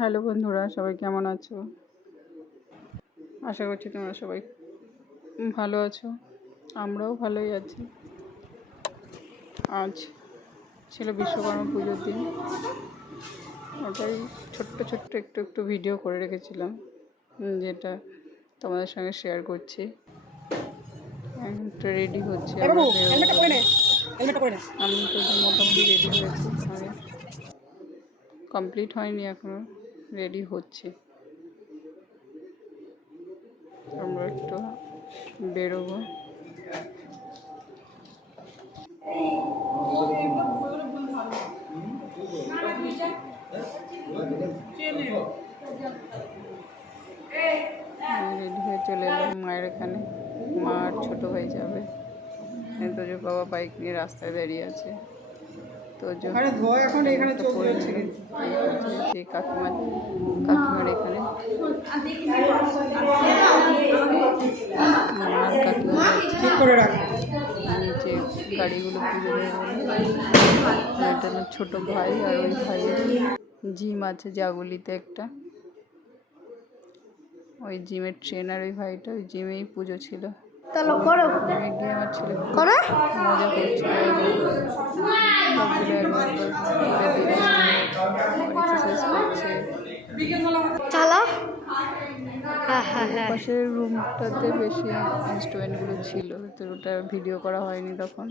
Hello বন্ধুরা, সবাই কেমন আছো? আশা করছি তোমরা সবাই ভালো আছো। আমরাও ভালোই আছি। আজ ছিল বিশ্বকর্মা পুজোর দিন। ওটাই ছোট্ট একটু ভিডিও করে রেখেছিলাম, যেটা তোমাদের সঙ্গে শেয়ার করছি। এখন তো রেডি হচ্ছে, আমরা বেরোবো। আমি তো মোটামুটি রেডি হয়েছি, আমি কমপ্লিট হয়নি এখনো, রেডি হচ্ছে। আমরা একটু বেরোবো। রেডি হয়ে চলে এলাম মায়ের এখানে। মা আর ছোটো ভাই যাবে। তোজো বাবা বাইক নিয়ে রাস্তায় দাঁড়িয়ে আছে। তোজো এখন এখানে কাকিমার এখানে নিচে গাড়িগুলো পুজো দেবে বলে। এটা আমার ছোটো ভাই, আর ওই ভাইয়ের জিম আছে জাগুলিতে একটা, ওই জিমের ট্রেনার ওই ভাইটা, ওই জিমেই পুজো ছিল। জিমে গিয়ে আমার ছেলে মজা করছিল, এক্সারসাইজ করছে। পাশের রুমটাতে বেশি ইনস্ট্রুমেন্টগুলো ছিল, তো ওটা ভিডিও করা হয়নি তখন।